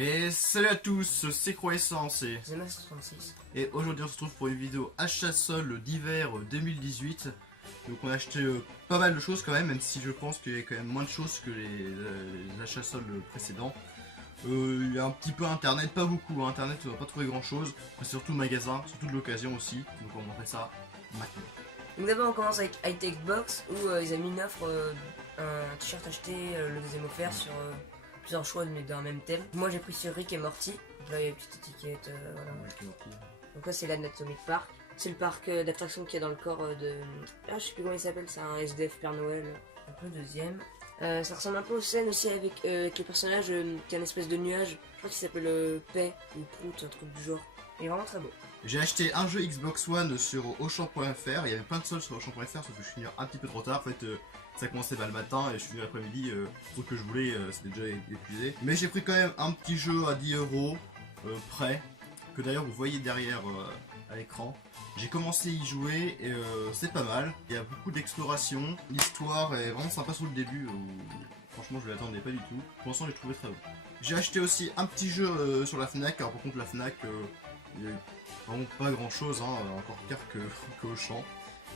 Et salut à tous, c'est Croissance et Zemas36. Et aujourd'hui on se retrouve pour une vidéo achat sol d'hiver 2018. Donc on a acheté pas mal de choses quand même si je pense qu'il y a quand même moins de choses que les achats sol précédents. Il y a un petit peu internet, pas beaucoup, hein. Internet on va pas trouver grand chose, mais surtout magasin, surtout de l'occasion aussi. Donc on va montrer ça maintenant. Donc d'abord on commence avec Hightech Box où ils ont mis une offre, un t-shirt acheté, le deuxième offert sur plusieurs choix mais d'un même thème. Moi j'ai pris sur Rick et Morty, donc là il y a une petite étiquette, voilà. Donc là c'est l'Anatomic Park, c'est le parc d'attractions qu'il y a dans le corps de... Ah je sais plus comment il s'appelle, c'est un SDF Père Noël. Donc le deuxième. Ça ressemble un peu aux scènes aussi avec le personnage qui a une espèce de nuage, je crois qu'il s'appelle Paix ou Prout, un truc du genre. Il est vraiment très beau. J'ai acheté un jeu Xbox One sur Auchan.fr, il y avait plein de soldes sur Auchan.fr sauf que je suis venu un petit peu trop tard. En fait ça commençait le matin et je suis venu l'après-midi, le truc que je voulais c'était déjà épuisé. Mais j'ai pris quand même un petit jeu à 10 € prêt, que d'ailleurs vous voyez derrière à l'écran. J'ai commencé à y jouer et c'est pas mal, il y a beaucoup d'exploration, l'histoire est vraiment sympa sur le début, franchement je ne l'attendais pas du tout, pour l'instant j'ai trouvé très bon. J'ai acheté aussi un petit jeu sur la Fnac, alors par contre la Fnac, il y a vraiment pas grand chose, hein, encore pire que Auchan.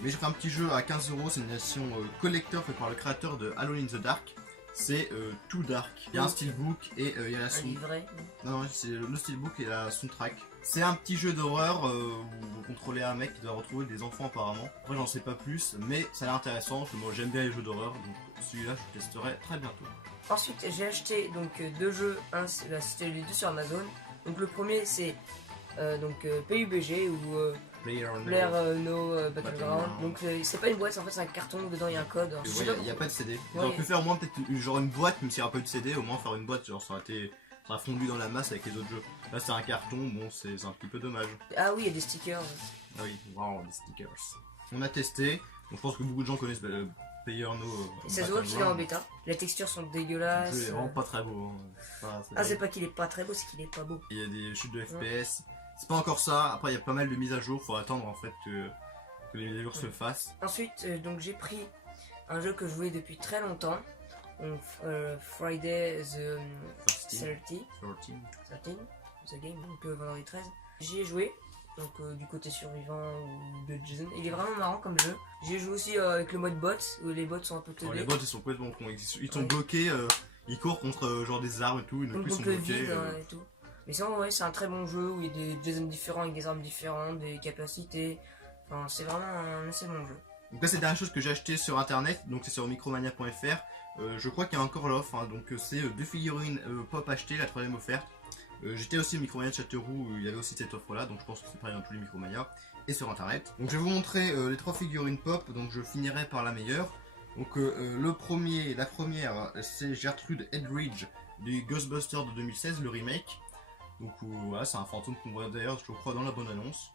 Mais j'ai pris un petit jeu à 15 €, c'est une édition collector fait par le créateur de Alone in the Dark. C'est Too Dark. Il y a un steelbook et il y a la soundtrack. Non, c'est le steelbook et la soundtrack. C'est un petit jeu d'horreur où vous contrôlez un mec qui doit retrouver des enfants apparemment. Après j'en sais pas plus, mais ça a l'air intéressant, parce que moi j'aime bien les jeux d'horreur, donc celui-là je testerai très bientôt. Ensuite j'ai acheté donc deux jeux, c'était les deux sur Amazon. Donc le premier c'est PUBG ou PlayerUnknown's Battleground. Donc c'est pas une boîte, en fait c'est un carton, dedans il y a un code. Il n'y a pas de CD. On peut faire au moins peut-être genre une boîte, même s'il n'y a pas de CD, au moins faire une boîte, genre ça a fondu dans la masse avec les autres jeux. Là c'est un carton, bon c'est un petit peu dommage. Ah oui, il y a des stickers. Ah oui, wow, des stickers. On a testé, donc je pense que beaucoup de gens connaissent PlayerUnknown's. Ça se voit qu'il est en bêta, les textures sont dégueulasses. C'est vraiment pas très beau. Hein. C'est pas qu'il est pas très beau, c'est qu'il est pas beau. Il y a des chutes de FPS. C'est pas encore ça, après il y a pas mal de mises à jour, faut attendre en fait que les mises à jour se fassent. Ensuite donc j'ai pris un jeu que je voulais depuis très longtemps, donc Friday the 13 The Game, donc vendredi 13. J'y ai joué, donc du côté survivant ou de Jason, il est vraiment marrant comme jeu. J'ai joué aussi avec le mode bot, où les bots sont un peu teubés. Les bots ils sont complètement cons, ils sont bloqués, ils courent contre genre des armes et tout, ils sont bloqués. Et tout. Mais sinon ouais, c'est un très bon jeu où il y a des Jason différents avec des armes différentes, des capacités. Enfin c'est vraiment un assez bon jeu. Donc là c'est la dernière chose que j'ai acheté sur internet, donc c'est sur micromania.fr. Je crois qu'il y a encore l'offre, hein, donc c'est deux figurines pop achetées, la troisième offerte. J'étais aussi au Micromania de Châteauroux où il y avait aussi cette offre là, donc je pense que c'est pareil dans tous les Micromania et sur internet. Donc je vais vous montrer les trois figurines pop, donc je finirai par la meilleure. Donc la première c'est Gertrude Edridge du Ghostbusters de 2016, le remake. Donc voilà, c'est un fantôme qu'on voit d'ailleurs je crois dans la bonne annonce.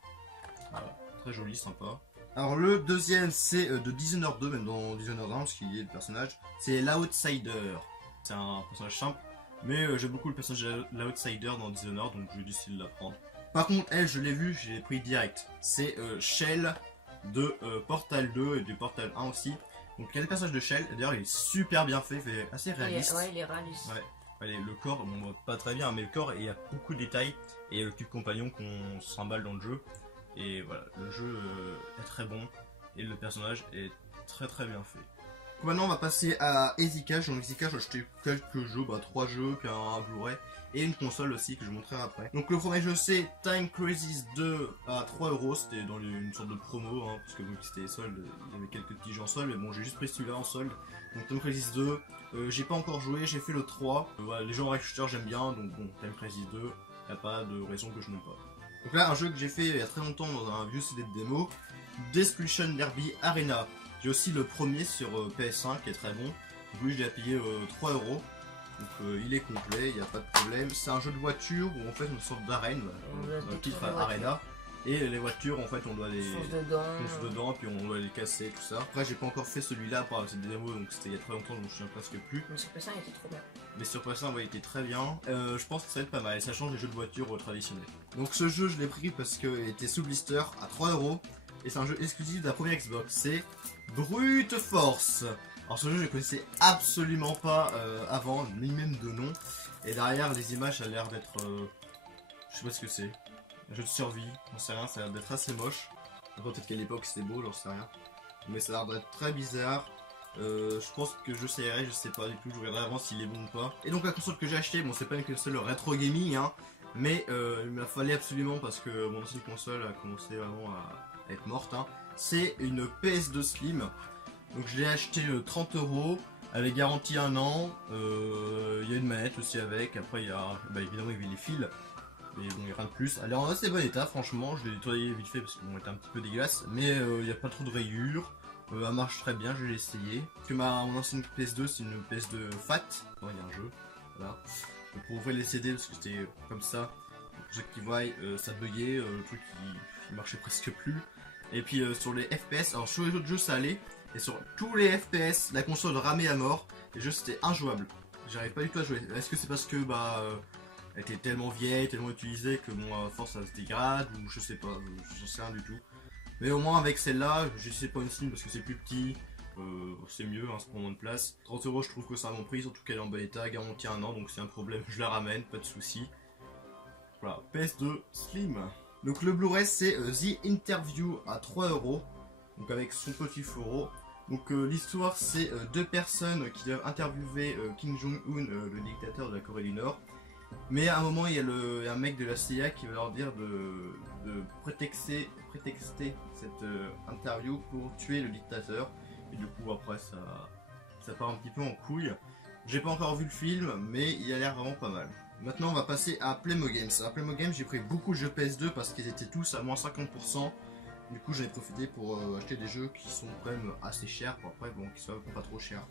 Voilà, très joli, sympa. Alors le deuxième c'est de Dishonored 2, même dans Dishonored 1 parce qu'il y a le personnage, c'est l'Outsider. C'est un personnage simple, mais j'aime beaucoup le personnage de l'Outsider dans Dishonored, donc je décide de la prendre. Par contre elle je l'ai vu, je l'ai pris direct. C'est Shell de Portal 2 et du Portal 1 aussi. Donc il y a des personnages de Shell, d'ailleurs il est super bien fait, assez réaliste. Ouais, il est réaliste. Ouais. Allez, le corps, bon, pas très bien, mais le corps, il y a beaucoup de détails. Et le cube compagnon qu'on s'emballe dans le jeu. Et voilà, le jeu est très bon. Et le personnage est très bien fait. Donc maintenant, on va passer à EasyCash. Dans EasyCash, j'ai acheté quelques jeux, 3 jeux, puis un Blu-ray. Et une console aussi que je vous montrerai après. Donc le premier jeu c'est Time Crisis 2 à 3 €, c'était dans une sorte de promo, hein, parce que bon, c'était solde, il y avait quelques petits jeux en solde, mais bon j'ai juste pris celui-là en solde. Donc Time Crisis 2, j'ai pas encore joué, j'ai fait le 3, voilà, les jeux en shooter j'aime bien, donc bon Time Crisis 2, y a pas de raison que je n'aime pas. Donc là un jeu que j'ai fait il y a très longtemps dans un vieux CD de démo, Destruction Derby Arena. J'ai aussi le premier sur PS5 qui est très bon, donc lui je l'ai payé 3 €. Donc il est complet, il n'y a pas de problème. C'est un jeu de voiture où en fait on sort d'arène, dans le titre Arena. Et les voitures en fait on doit les fonce dedans puis on doit les casser tout ça. Après j'ai pas encore fait celui-là par cette démo, donc c'était il y a très longtemps donc je me souviens presque plus. Mais sur PS1 il était trop bien. Mais sur PS1 il était très bien. Je pense que ça va être pas mal et ça change des jeux de voiture traditionnels. Donc ce jeu je l'ai pris parce qu'il était sous blister à 3 € et c'est un jeu exclusif de la première Xbox. C'est Brute Force. Alors ce jeu je ne connaissais absolument pas avant, ni même de nom. Et derrière les images, ça a l'air d'être... je sais pas ce que c'est. Un jeu de survie, j'en sais rien, ça a l'air d'être assez moche. Après peut-être qu'à l'époque c'était beau, j'en sais rien. Mais ça a l'air d'être très bizarre. Je pense que j'essayerai, je sais pas du tout, je regarderai avant s'il est bon ou pas. Et donc la console que j'ai achetée, bon c'est pas une console rétro gaming hein, mais il me la fallait absolument parce que mon ancienne console a commencé vraiment à être morte hein. C'est une PS2 Slim, donc je l'ai acheté 30 €, elle est garantie 1 an, il y a une manette aussi avec, après il y a évidemment il y avait les fils. Mais bon, il n'y a rien de plus. Elle est en assez bon état, franchement. Je l'ai nettoyé vite fait parce qu'elle était un petit peu dégueulasse. Mais il n'y a pas trop de rayures. Elle marche très bien, je l'ai essayé. Que mon ancienne PS2, c'est une PS2 FAT. Il y a un jeu. Voilà. Donc, pour ouvrir les CD, parce que c'était comme ça. Pour ceux qui voient, ça buguait. Le truc il marchait presque plus. Et puis sur les FPS, alors sur les autres jeux ça allait. Et sur tous les FPS, la console ramait à mort. Les jeux c'était injouable. J'arrive pas du tout à jouer. Est-ce que c'est parce que elle était tellement vieille, tellement utilisée que bon, à force ça se dégrade ou je sais pas, j'en sais rien du tout. Mais au moins avec celle-là, je sais pas une Slim parce que c'est plus petit, c'est mieux, hein, ça prend moins de place. 30 € je trouve que c'est un bon prix, surtout qu'elle est en bon état, garantie 1 an, donc c'est un problème, je la ramène, pas de souci. Voilà, PS2 Slim. Donc le Blu-ray c'est The Interview à 3 €, donc avec son petit fourreau. Donc l'histoire c'est deux personnes qui doivent interviewer Kim Jong-un, le dictateur de la Corée du Nord. Mais à un moment, il y a un mec de la CIA qui va leur dire de prétexter cette interview pour tuer le dictateur. Et du coup, après, ça part un petit peu en couille. J'ai pas encore vu le film, mais il a l'air vraiment pas mal. Maintenant, on va passer à Playmogames. À Playmogames, j'ai pris beaucoup de jeux PS2 parce qu'ils étaient tous à moins 50%. Du coup, j'en ai profité pour acheter des jeux qui sont quand même assez chers. Pour après, bon, qui soient pas trop chers.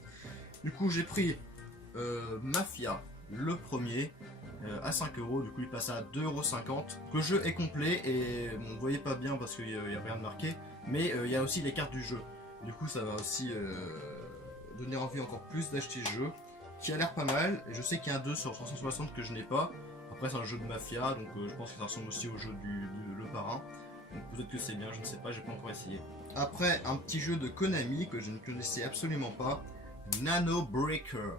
Du coup, j'ai pris Mafia, le premier. À 5 €, du coup il passe à 2,50 €. Le jeu est complet et bon, vous voyez pas bien parce qu'il n'y a rien de marqué, mais il y a aussi les cartes du jeu. Du coup ça va aussi donner envie encore plus d'acheter le jeu, qui a l'air pas mal. Et je sais qu'il y a un 2 sur 360 que je n'ai pas. Après c'est un jeu de mafia, donc je pense que ça ressemble aussi au jeu Le Parrain. Donc peut-être que c'est bien, je ne sais pas, j'ai pas encore essayé. Après un petit jeu de Konami que je ne connaissais absolument pas, Nano Breaker.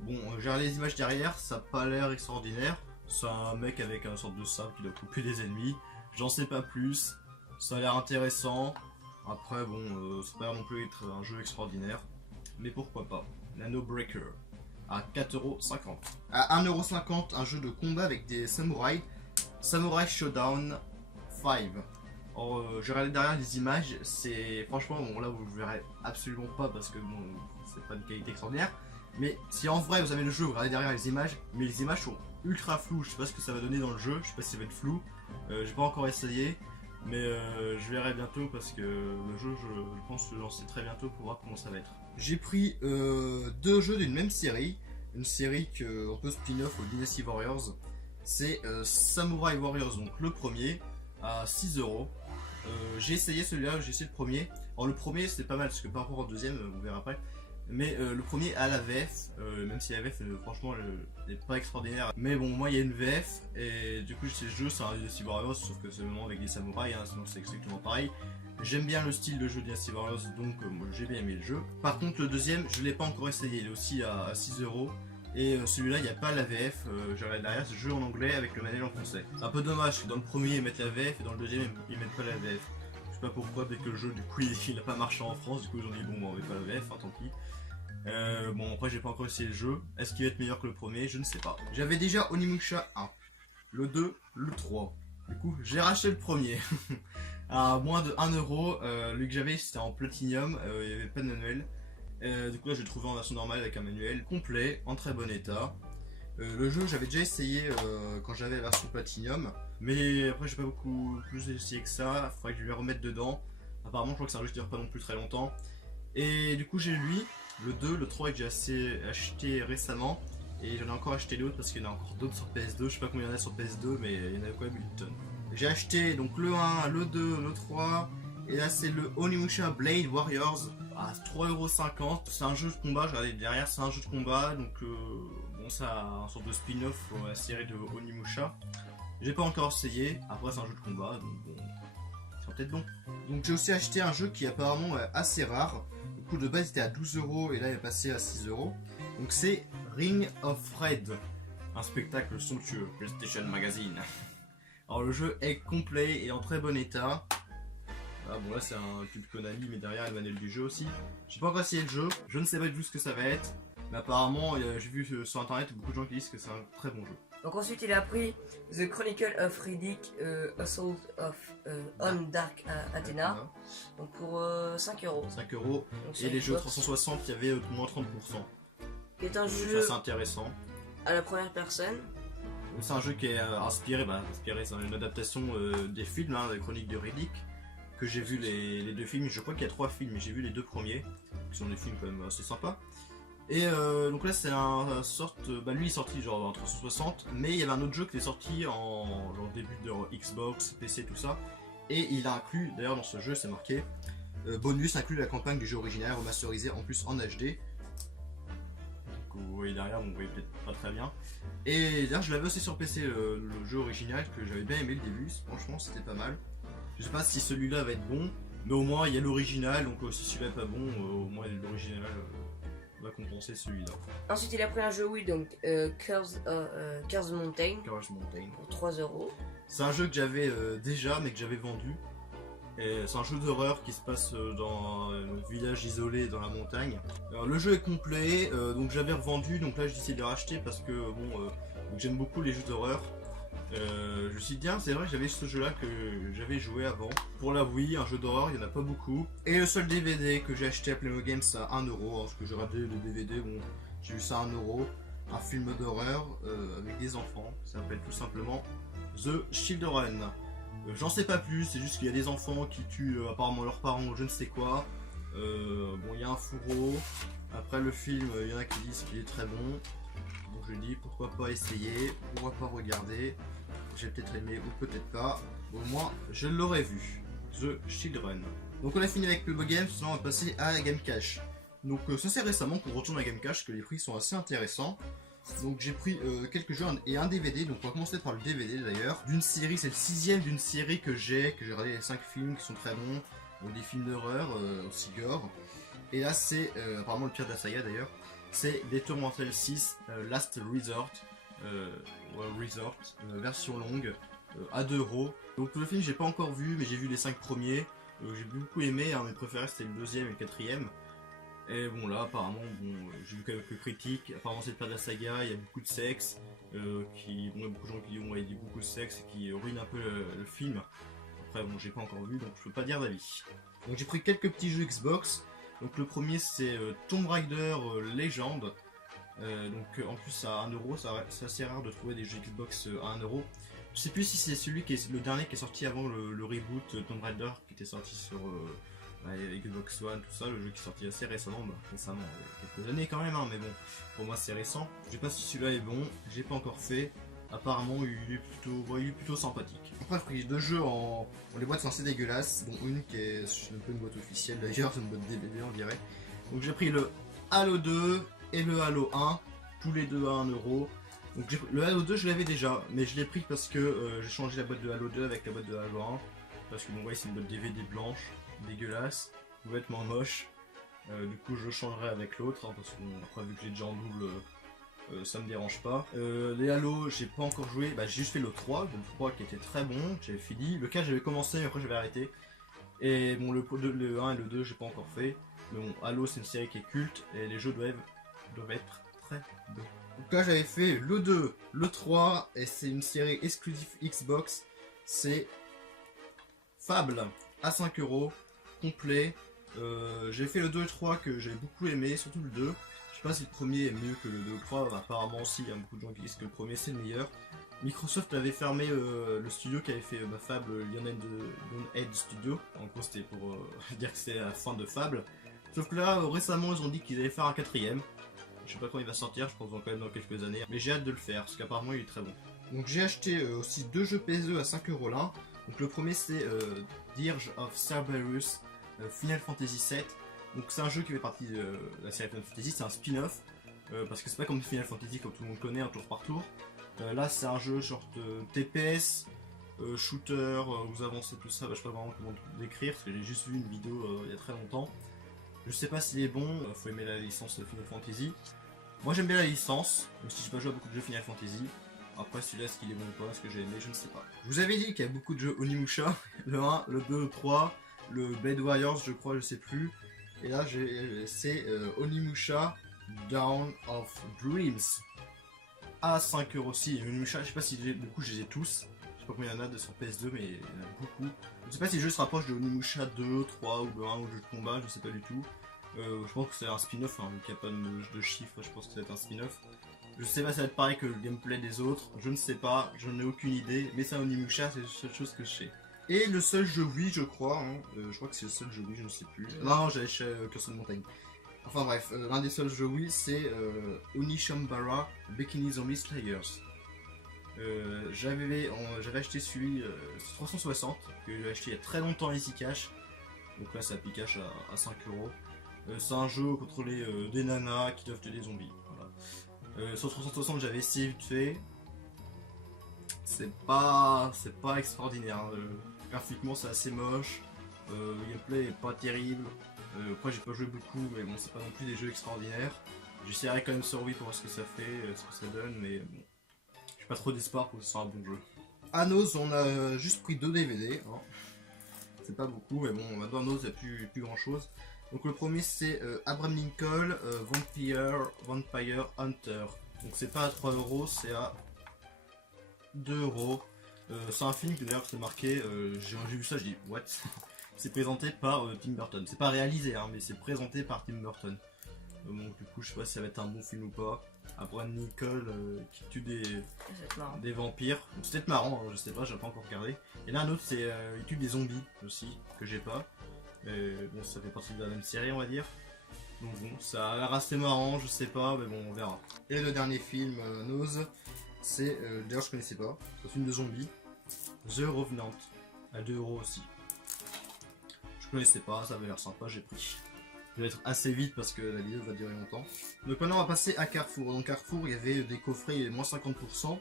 Bon, j'ai regardé les images derrière, ça n'a pas l'air extraordinaire. C'est un mec avec une sorte de sabre qui doit couper des ennemis. J'en sais pas plus. Ça a l'air intéressant. Après, bon, ça pas l'air non plus être un jeu extraordinaire. Mais pourquoi pas. Nano Breaker à 4,50 €. À 1,50 €, un jeu de combat avec des samouraïs. Samurai Showdown 5. Alors, j'ai regardé derrière les images. C'est franchement, bon, là vous verrez absolument pas parce que bon, c'est pas de qualité extraordinaire. Mais si en vrai vous avez le jeu, vous regardez derrière les images, mais les images sont ultra floues, je sais pas ce que ça va donner dans le jeu, je sais pas si ça va être flou, j'ai pas encore essayé, mais je verrai bientôt parce que le jeu je pense le lancer très bientôt pour voir comment ça va être. J'ai pris deux jeux d'une même série, une série qu'on peut spin-off au Dynasty Warriors, c'est Samurai Warriors, donc le premier, à 6 €. J'ai essayé celui-là, j'ai essayé le premier. Alors le premier c'était pas mal parce que par rapport au deuxième, vous verrez après. Mais le premier à la VF, même si la VF franchement n'est pas extraordinaire. Mais bon, moi il y a une VF et du coup ce jeu c'est un Dynasty Warriors sauf que c'est vraiment avec des samouraïs, hein, sinon c'est exactement pareil. J'aime bien le style de jeu Dynasty Warriors donc moi j'ai bien aimé le jeu. Par contre le deuxième je l'ai pas encore essayé, il est aussi à 6 € et celui-là il n'y a pas la VF, j'arrête derrière ce jeu en anglais avec le manuel en français. C'est un peu dommage que dans le premier ils mettent la VF et dans le deuxième ils mettent pas la VF. Je sais pas pourquoi, dès que le jeu du coup il a pas marché en France, du coup ils ont dit bon on met pas la VF, hein, tant pis. Bon après j'ai pas encore essayé le jeu, est-ce qu'il va être meilleur que le premier, je ne sais pas. J'avais déjà Onimusha 1, le 2, le 3, du coup j'ai racheté le premier à moins de 1 €, lui que j'avais c'était en platinium, il n'y avait pas de manuel, du coup là je l'ai trouvé en version normale avec un manuel complet, en très bon état. Le jeu j'avais déjà essayé quand j'avais la version platinium, mais après j'ai pas beaucoup plus essayé que ça, il faudrait que je lui remette dedans. Apparemment je crois que c'est un jeu qui dure pas non plus très longtemps. Et du coup j'ai lui, le 2, le 3 que j'ai acheté récemment. Et j'en ai encore acheté d'autres parce qu'il y en a encore d'autres sur PS2. Je sais pas combien il y en a sur PS2 mais il y en a quand même une tonne. J'ai acheté donc le 1, le 2, le 3. Et là c'est le Onimusha Blade Warriors à 3,50 €. C'est un jeu de combat, je regardais derrière, c'est un jeu de combat. Donc bon ça a un sorte de spin-off pour la série de Onimusha. J'ai pas encore essayé, après c'est un jeu de combat donc bon, c'est peut-être bon. Donc j'ai aussi acheté un jeu qui est apparemment assez rare. Le coût de base était à 12 € et là il est passé à 6 €. Donc c'est Ring of Red. un spectacle somptueux, PlayStation Magazine. Alors le jeu est complet et en très bon état. Ah bon là c'est un cube Konami mais derrière le manuel du jeu aussi. J'ai pas encore essayé le jeu, je ne sais pas du tout ce que ça va être. Mais apparemment j'ai vu sur internet beaucoup de gens qui disent que c'est un très bon jeu. Donc ensuite il a pris The Chronicle of Riddick, Assault of on Dark Athena. Donc pour 5 €. 5 €. Et les jeux 360 il y avait moins 30%. Qui est un C'est jeu assez intéressant. à la première personne. C'est un jeu qui est inspiré, c'est une adaptation des films, hein, des chroniques de Riddick. Que j'ai vu les deux films, je crois qu'il y a 3 films, mais j'ai vu les 2 premiers, qui sont des films quand même assez sympas. Et donc là c'est un sorte, lui il est sorti genre en 360, mais il y avait un autre jeu qui est sorti en genre début de Xbox, PC, tout ça. Et il a inclus, d'ailleurs dans ce jeu c'est marqué, bonus inclut la campagne du jeu original remasterisée en plus en HD. Vous voyez derrière, vous voyez peut-être pas très bien. Et d'ailleurs je l'avais aussi sur PC le jeu original que j'avais bien aimé le début, franchement c'était pas mal. Je sais pas si celui-là va être bon, mais au moins il y a l'original, donc si celui-là est pas bon, au moins l'original va compenser celui-là. Ensuite il a pris un jeu Wii, donc Curse Mountain. Curse Mountain. Pour 3 €. C'est un jeu que j'avais déjà, mais que j'avais vendu. C'est un jeu d'horreur qui se passe dans un village isolé dans la montagne. Alors, le jeu est complet, donc j'avais revendu, donc là j'ai décidé de le racheter parce que j'aime beaucoup les jeux d'horreur. Je me suis dit, c'est vrai que j'avais ce jeu là que j'avais joué avant. Pour la Wii, un jeu d'horreur, il n'y en a pas beaucoup. Et le seul DVD que j'ai acheté à Playmo Games à 1 €, parce que j'ai raté le DVD, bon, j'ai eu ça à 1 €. Un film d'horreur avec des enfants, ça s'appelle tout simplement The Children. J'en sais pas plus, c'est juste qu'il y a des enfants qui tuent apparemment leurs parents, je ne sais quoi. Il y a un fourreau. Après le film, il y en a qui disent qu'il est très bon. Donc je dis pourquoi pas essayer, pourquoi pas regarder. J'ai peut-être aimé ou peut-être pas. Au moins, je l'aurais vu. The Children. Donc on a fini avec Playmo Games, maintenant on va passer à Game Cash. Donc ça c'est récemment qu'on retourne à Game Cash, que les prix sont assez intéressants. Donc j'ai pris quelques jeux et un DVD, donc on va commencer par le DVD d'ailleurs. D'une série, c'est le 6ème d'une série que j'ai regardé les 5 films qui sont très bons. Donc des films d'horreur, aussi gore. Et là c'est apparemment le pire de la saga d'ailleurs. C'est Detective Mortal 6 Last Resort. Version longue, à 2 €. Donc le film j'ai pas encore vu, mais j'ai vu les 5 premiers. J'ai beaucoup aimé, mes préférés c'était le 2ème et le 4ème. Et bon là apparemment j'ai vu quelques critiques, apparemment c'est pas de la saga, il y a beaucoup de sexe, il y a beaucoup de gens qui ont dit beaucoup de sexe et qui ruinent un peu le film. Après bon j'ai pas encore vu donc je peux pas dire d'avis. Donc j'ai pris quelques petits jeux Xbox. Donc le premier c'est Tomb Raider Legend. Donc en plus à 1 €, c'est assez rare de trouver des jeux Xbox à 1 €. Je sais plus si c'est celui qui est le dernier qui est sorti avant le reboot Tomb Raider qui était sorti sur Xbox One, tout ça, le jeu qui est sorti assez récemment, quelques années quand même, hein, mais bon, pour moi c'est récent. Je sais pas si celui-là est bon, j'ai pas encore fait. Apparemment il est plutôt sympathique. Après j'ai pris 2 jeux les boîtes sont assez dégueulasses, dont une qui est un peu une boîte officielle d'ailleurs, c'est une boîte DVD on dirait. Donc j'ai pris le Halo 2 et le Halo 1, tous les deux à 1 €. Donc le Halo 2 je l'avais déjà, mais je l'ai pris parce que j'ai changé la boîte de Halo 2 avec la boîte de Halo 1. Parce que bon ouais c'est une boîte DVD blanche, dégueulasse, complètement moche. Du coup je changerai avec l'autre, hein, parce que après vu que j'ai déjà en double, ça me dérange pas. Les Halo j'ai pas encore joué, j'ai juste fait le 3, le 3 qui était très bon, j'avais fini. Le 4 j'avais commencé mais après j'avais arrêté. Et bon le 1 et le 2 j'ai pas encore fait. Mais bon Halo c'est une série qui est culte et les jeux doivent être très bons. Donc là j'avais fait le 2, le 3 et c'est une série exclusive Xbox. C'est Fable à 5 € complet. J'ai fait le 2 et le 3 que j'avais beaucoup aimé, surtout le 2. Je sais pas si le premier est mieux que le 2 ou le 3, apparemment aussi, il y a beaucoup de gens qui disent que le premier c'est le meilleur. Microsoft avait fermé le studio qui avait fait Fable, Lionhead Studio. En gros c'était pour dire que c'est la fin de Fable. Sauf que là récemment ils ont dit qu'ils allaient faire un 4ème. Je sais pas quand il va sortir, je pense quand même dans quelques années. Mais j'ai hâte de le faire, parce qu'apparemment il est très bon. Donc j'ai acheté aussi 2 jeux PSE à 5 € là. Donc le premier c'est Dirge of Cerberus Final Fantasy VII. Donc c'est un jeu qui fait partie de la série Final Fantasy, c'est un spin-off. Parce que c'est pas comme Final Fantasy comme tout le monde connaît, un tour par tour. Là c'est un jeu genre TPS, shooter, vous avancez tout ça, je sais pas vraiment comment décrire, parce que j'ai juste vu une vidéo il y a très longtemps. Je sais pas s'il est bon, faut aimer la licence Final Fantasy. Moi j'aime bien la licence, même si j'ai pas joué à beaucoup de jeux Final Fantasy. Après celui-là, est-ce qu'il est bon ou pas, est-ce que j'ai aimé, je ne sais pas. Je vous avais dit qu'il y a beaucoup de jeux Onimusha, le 1, le 2, le 3, le Bed Warriors je crois, je sais plus. Et là c'est Onimusha Dawn of Dreams à 5€ aussi. Onimusha, je sais pas si du coup je les ai tous. Je sais pas combien il y en a de sur PS2 mais il y en a beaucoup. Je sais pas si le jeu se rapproche de Onimusha 2, 3 ou le 1 ou le jeu de combat, je sais pas du tout. Je pense que c'est un spin-off, hein, vu qu'il n'y a pas de chiffres, je pense que ça va être un spin-off. Je sais pas si ça va être pareil que le gameplay des autres, je ne sais pas, je n'ai aucune idée, mais c'est un Onimusha, c'est la seule chose que je sais. Et le seul jeu Wii, je crois, hein, je crois que c'est le seul jeu Wii, je ne sais plus. Non, j'allais chez Curse of Mountain. Enfin bref, l'un des seuls jeux Wii, c'est Onishambara Bikini Zombie Slayers. J'avais acheté celui 360, que j'ai acheté il y a très longtemps Easy Cash. Donc là, ça pique cash à 5€. C'est un jeu où contrôler des nanas qui doivent tuer des zombies. Voilà. Sur 360 j'avais essayé vite fait. C'est pas extraordinaire. Hein. Graphiquement c'est assez moche. Le gameplay est pas terrible. Après j'ai pas joué beaucoup mais bon c'est pas non plus des jeux extraordinaires. J'essaierai quand même sur Wii pour voir ce que ça fait, ce que ça donne mais bon, j'ai pas trop d'espoir pour que ce soit un bon jeu. À Nose on a juste pris 2 DVD. Hein. C'est pas beaucoup mais bon maintenant à Nose il n'y a plus grand chose. Donc le premier c'est Abraham Lincoln Vampire Hunter. Donc c'est pas à 3€, c'est à 2€. C'est un film que d'ailleurs c'est marqué, j'ai vu ça, je dis what. C'est présenté par Tim Burton. C'est pas réalisé hein, mais c'est présenté par Tim Burton. Donc du coup je sais pas si ça va être un bon film ou pas. Abraham Lincoln qui tue des vampires. C'est peut-être marrant, hein, je sais pas, j'ai pas encore regardé. Et là un autre c'est il tue des zombies aussi, que j'ai pas. Bon, ça fait partie de la même série, on va dire. Donc bon, ça a l'air assez marrant, je sais pas, mais bon, on verra. Et le dernier film, Nose, c'est, d'ailleurs je connaissais pas, c'est un film de zombies, The Revenant, à 2€ aussi. Je connaissais pas, ça avait l'air sympa, j'ai pris. Je vais être assez vite parce que la vidéo va durer longtemps. Donc maintenant on va passer à Carrefour. Dans Carrefour, il y avait des coffrets moins 50%.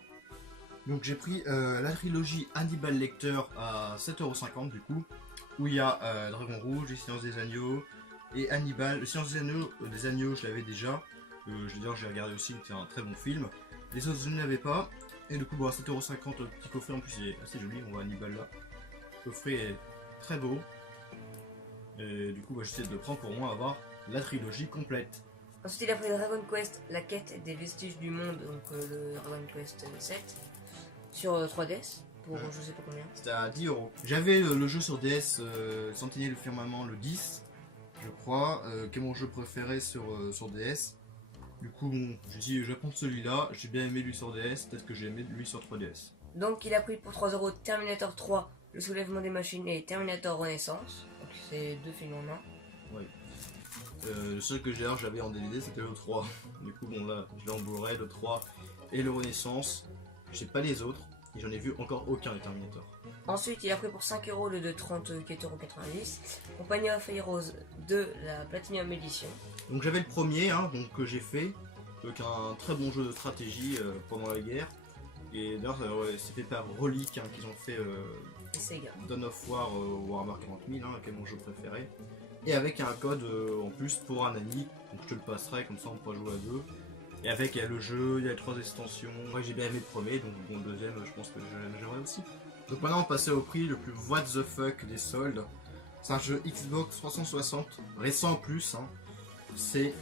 Donc j'ai pris la trilogie Hannibal Lecter à 7,50€ du coup. Où il y a Dragon Rouge, Les Silences des Agneaux et Hannibal. Le Silence des Agneaux, je l'avais déjà. D'ailleurs, j'ai regardé aussi, c'était un très bon film. Les autres, je ne l'avais pas. Et du coup, bon, à 7,50€, le petit coffret en plus, il est assez joli. On voit Hannibal là. Le coffret est très beau. Et du coup, j'essaie de le prendre pour moi avoir la trilogie complète. Ensuite, il a pris Dragon Quest, la quête des vestiges du monde, donc le Dragon Quest 7, sur 3DS. Pour je sais pas combien. C'était à 10€. J'avais le jeu sur DS, Sentinelle le Firmament, le 10, je crois, qui est mon jeu préféré sur DS. Du coup, bon, j'ai dit, je vais prendre celui-là. J'ai bien aimé lui sur DS, peut-être que j'ai aimé lui sur 3DS. Donc, il a pris pour 3€ Terminator 3, Le Soulèvement des Machines et Terminator Renaissance. Donc, c'est 2 films en un. Oui. Le seul que j'avais en DVD, c'était le 3. Du coup, bon, là, je l'ai en Blu-ray, le 3 et le Renaissance. Je sais pas les autres. Et j'en ai vu encore aucun de Terminator. Ensuite, il a pris pour 5€ le de 34,90€. Company of Heroes 2, la Platinum Edition. Donc j'avais le premier, hein, donc, que j'ai fait. Donc un très bon jeu de stratégie pendant la guerre. Et d'ailleurs, c'est fait par Relic, hein, qu'ils ont fait Sega. Dawn of War Warhammer 40 000, hein, qui est mon jeu préféré. Et avec un code en plus pour un ami. Donc je te le passerai, comme ça on pourra jouer à deux. Et avec, il y a le jeu, il y a les 3 extensions. Moi j'ai bien aimé le premier, donc bon, le deuxième, je pense que j'aimerais aussi. Donc maintenant on passait au prix le plus what the fuck des soldes. C'est un jeu Xbox 360, récent en plus. Hein. C'est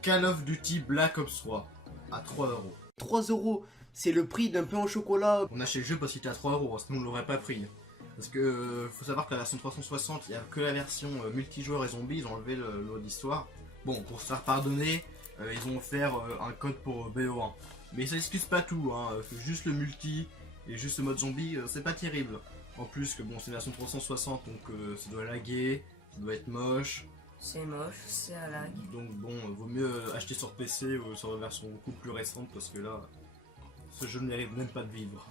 Call of Duty Black Ops 3 à 3€. 3€, c'est le prix d'un pain au chocolat. On a acheté le jeu parce qu'il était à 3€, sinon on l'aurait pas pris. Parce que faut savoir que la version 360, il n'y a que la version multijoueur et zombies, ils ont enlevé le mode histoire. Bon, pour se faire pardonner, ils ont offert un code pour BO1. Mais ça excuse pas tout, hein. Juste le multi et juste le mode zombie, c'est pas terrible. En plus que bon, c'est une version 360, donc ça doit laguer, ça doit être moche. C'est moche, c'est à lag. Donc bon, vaut mieux acheter sur PC ou sur une version beaucoup plus récente parce que là, ce jeu ne mérite même pas de vivre.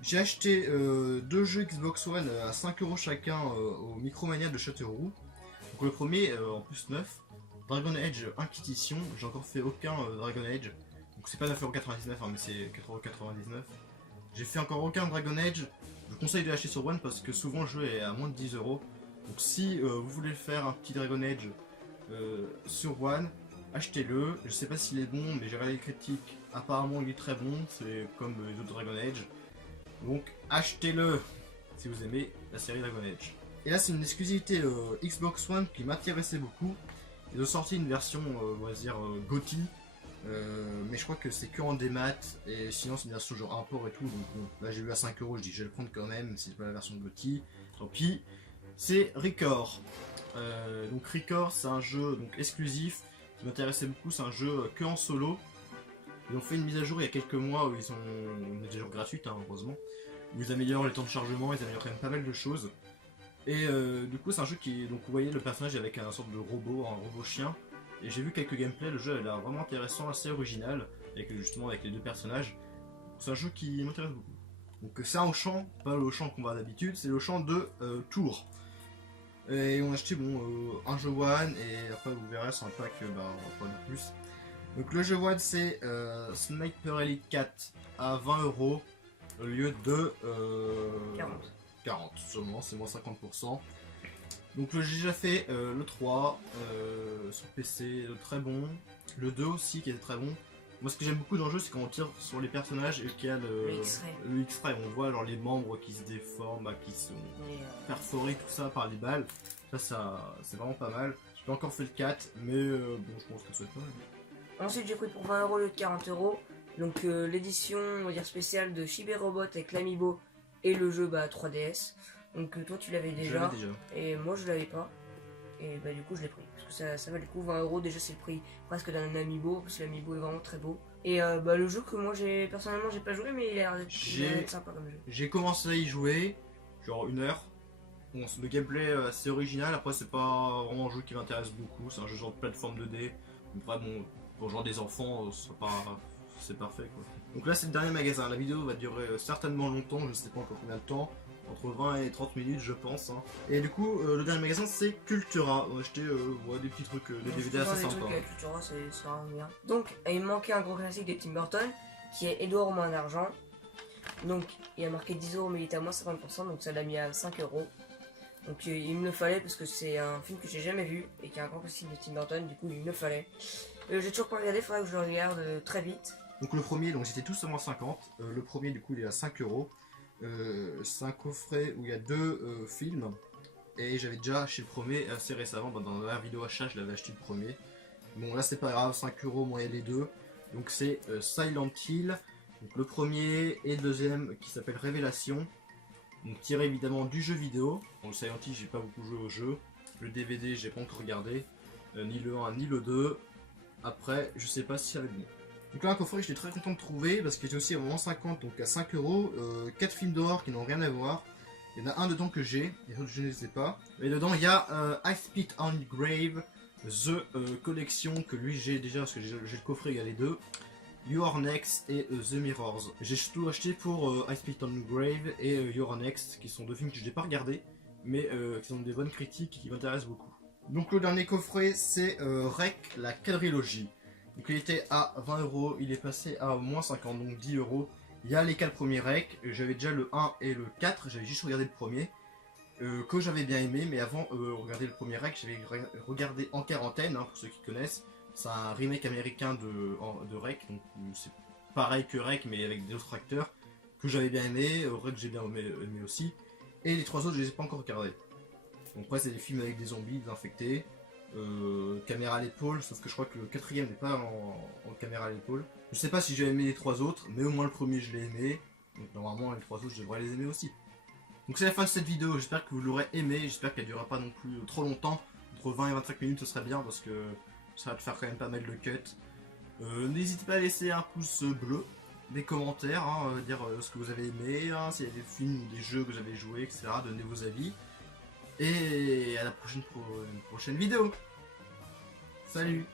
J'ai acheté 2 jeux Xbox One à 5€ chacun au Micromania de Châteauroux. Donc le premier, en plus neuf, Dragon Age Inquisition. J'ai encore fait aucun Dragon Age. Donc c'est pas 9,99€, hein, mais c'est 4,99€. J'ai fait encore aucun Dragon Age. Je vous conseille de l'acheter sur One parce que souvent le jeu est à moins de 10€. Donc si vous voulez faire un petit Dragon Age sur One, achetez-le. Je sais pas s'il est bon, mais j'ai regardé les critiques. Apparemment, il est très bon. C'est comme les autres Dragon Age. Donc, achetez-le si vous aimez la série Dragon Age. Et là, c'est une exclusivité Xbox One qui m'intéressait beaucoup. Ils ont sorti une version, on va dire, GOTY. Mais je crois que c'est que en démat. Et sinon, c'est une version genre import et tout. Donc, bon, là, j'ai vu à 5 €. Je dis, je vais le prendre quand même. Si c'est pas la version GOTY, tant pis. C'est Recore. Donc Recore, c'est un jeu donc exclusif qui m'intéressait beaucoup. C'est un jeu que en solo. Ils ont fait une mise à jour il y a quelques mois où ils ont une mise à jour gratuite, hein, heureusement. Où ils améliorent les temps de chargement, ils améliorent quand même pas mal de choses. Et du coup, c'est un jeu qui est. Donc, vous voyez le personnage avec un sorte de robot, un robot chien. Et j'ai vu quelques gameplays, le jeu a l'air vraiment intéressant, assez original, avec justement avec les deux personnages. C'est un jeu qui m'intéresse beaucoup. Donc, c'est un Auchan, pas le Auchan qu'on voit d'habitude, c'est le Auchan de Tours. Et on a acheté bon, un jeu One, et après vous verrez, c'est un pack, on va pas de plus. Donc le jeu One c'est Sniper Elite 4 à 20 € au lieu de 40 seulement, c'est moins 50%. Donc j'ai déjà fait le 3 sur PC, très bon. Le 2 aussi qui était très bon. Moi ce que j'aime beaucoup dans le jeu c'est quand on tire sur les personnages et qu'il y a le X-ray. On voit alors les membres qui se déforment, qui sont perforés, tout ça par les balles. Ça c'est vraiment pas mal. J'ai pas encore fait le 4 mais bon je pense que ça va être pas mal. Ensuite j'ai pris pour 20 € au lieu de 40 €. Donc l'édition on va dire spéciale de Chibi Robot avec l'Amiibo et le jeu 3DS. Donc toi tu l'avais déjà, et moi je l'avais pas. Et bah du coup je l'ai pris. Parce que ça valait le coup, 20 € déjà c'est le prix presque d'un Amiibo. Parce que l'Amiibo est vraiment très beau. Et le jeu que moi personnellement j'ai pas joué mais il a l'air d'être sympa comme jeu. J'ai commencé à y jouer, genre 1 heure. Bon, le gameplay assez original, après c'est pas vraiment un jeu qui m'intéresse beaucoup. C'est un jeu genre de plateforme 2D. Après bon, pour genre des enfants, c'est parfait quoi. Donc là c'est le dernier magasin, la vidéo va durer certainement longtemps, je sais pas encore combien de temps. Entre 20 et 30 minutes je pense. Hein. Et du coup le dernier magasin c'est Cultura. On a acheté des petits trucs, des DVD assez sympas. Cultura c'est vraiment bien. Donc il me manquait un gros classique de Tim Burton qui est Edouard aux mains d'argent. Donc il a marqué 10 € mais il était à moins 50%, donc ça l'a mis à 5 €. Donc il me le fallait parce que c'est un film que j'ai jamais vu et qui est un grand classique de Tim Burton, du coup il me le fallait. J'ai toujours pas regardé, il faudrait que je le regarde très vite. Donc le premier, donc j'étais tous à moins 50. Le premier du coup il est à 5 €. C'est un coffret où il y a 2 films. Et j'avais déjà acheté le premier assez récemment, dans la vidéo achat je l'avais acheté le premier. Bon là c'est pas grave, 5 €, moi il y a les deux. Donc c'est Silent Hill, donc le premier et le deuxième qui s'appelle Révélation. Donc tiré évidemment du jeu vidéo. Bon, le Silent Hill j'ai pas beaucoup joué au jeu. Le DVD j'ai pas encore regardé, ni le 1 ni le 2. Après je sais pas si ça va être bon. Donc là un coffret j'étais très content de trouver parce qu'il était aussi à moins 50, donc à 5 €, 4 films d'horreur qui n'ont rien à voir. Il y en a un dedans que j'ai, les autres je ne les ai pas. Et dedans il y a I Spit on Grave, The Collection, que lui j'ai déjà parce que j'ai le coffret, il y a les deux. Your Next et The Mirrors. J'ai surtout acheté pour I Spit on Grave et Your Next, qui sont deux films que je n'ai pas regardés, mais qui ont des bonnes critiques et qui m'intéressent beaucoup. Donc le dernier coffret c'est Rec, la quadrilogie. Donc il était à 20 €, il est passé à moins 50, donc 10 €. Il y a les 4 premiers Rec, j'avais déjà le 1 et le 4, j'avais juste regardé le premier, que j'avais bien aimé, mais avant regarder le premier Rec, j'avais regardé En Quarantaine, hein, pour ceux qui connaissent. C'est un remake américain de Rec, donc c'est pareil que Rec mais avec d'autres acteurs, que j'avais bien aimé, Rec j'ai bien aimé aussi. Et les 3 autres je les ai pas encore regardés. Donc après c'est des films avec des zombies, des infectés. Caméra à l'épaule, sauf que je crois que le 4ème n'est pas en caméra à l'épaule. Je sais pas si j'ai aimé les 3 autres, mais au moins le premier je l'ai aimé. Donc normalement les 3 autres je devrais les aimer aussi. Donc c'est la fin de cette vidéo, j'espère que vous l'aurez aimé, j'espère qu'elle ne durera pas non plus trop longtemps. Entre 20 et 25 minutes ce serait bien parce que ça va te faire quand même pas mal de cuts. N'hésitez pas à laisser un pouce bleu, des commentaires, hein, dire ce que vous avez aimé, hein, s'il y a des films ou des jeux que vous avez joué, etc. Donnez vos avis. Et à la prochaine vidéo. Salut.